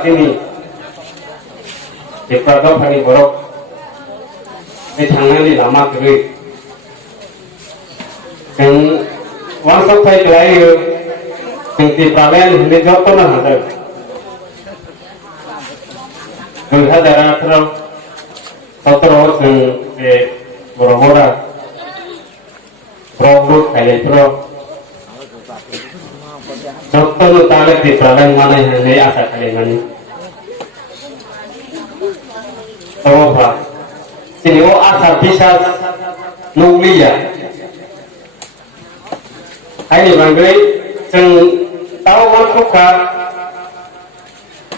sini di Prato Pani Borok di tangan di lama kiri yang wangsat saya kelai yang di Pramen di Joko nah ada melihat darah terus terus yang di Borobora Borobut kali terus Joko nu tarik di Pramen mana yang ini asal kali mana tahu apa sini oh asal bisa nulia ini banggai yang tahu masuk ke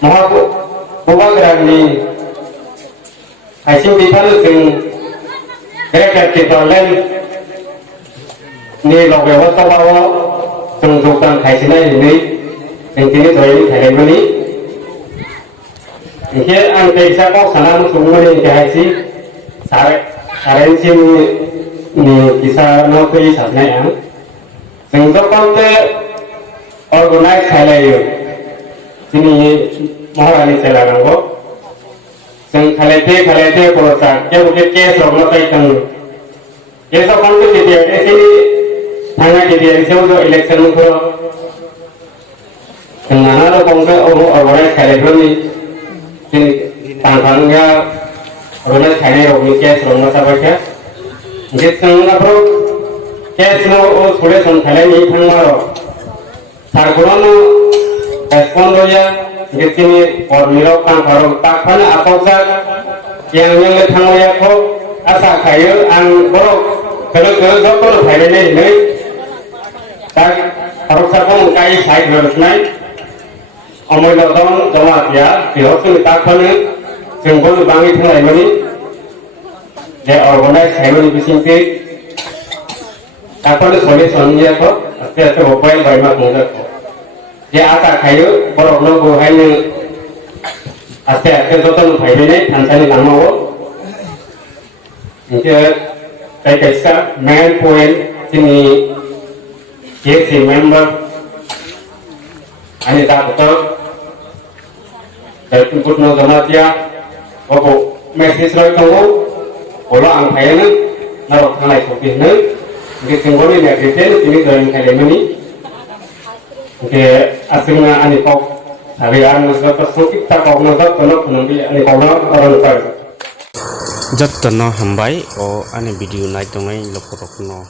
mau bukan berani hasil kita yang mereka kita lain ni logo waktu bawa tunjukkan hasilnya ini yang kini saya ini ini ini angkai saya sana semua ini hasil saran ini kisah nanti sebenarnya Sehingga konte organize halayo ini maharani celakan ko seng khalete polosa ke uke case rogno tai kan ये सब कौन सी है ऐसे ही थाना की है ऐसे वो जो इलेक्शन में को नाना लोग कौन से ऑर्गेनाइज करे भी जिन तांगांगा ऑर्गेनाइज करे होगी केस रोना सब क्या जिसमें अपरो केस में वो थोड़े संख्याले नहीं थांगारो थारकुरानो रेस्पॉन्ड हो जाए जिसमें और मिलो काम करो ताकन अपोजा yang थांगाया को asa kayu ang borok kalau dokter hari ini tak harus aku mengkai side harus naik omoi dodong jawab ya dia tu tak kena jengkol bangi tengah ini dia organize hari ini bisingki tak kena solution dia ko asyik mobile bayar mungkin dia asa kayu borok logo hari asyik dokter hari ini tanpa nama wo Jadi, saya kisah main point sini KC member, ini tak betul. Saya tuntut no sama dia, aku message lagi kamu, kalau angkanya ni, naruh tangan kopi ni, jadi singgol ni nak detail, ini dalam kalian ini, jadi asingnya ani kau, hari anu sudah tersukit tak kau nak tolong penampi ani kau nak orang lain. Jatuh no hambai o ane video naik tungai loporok no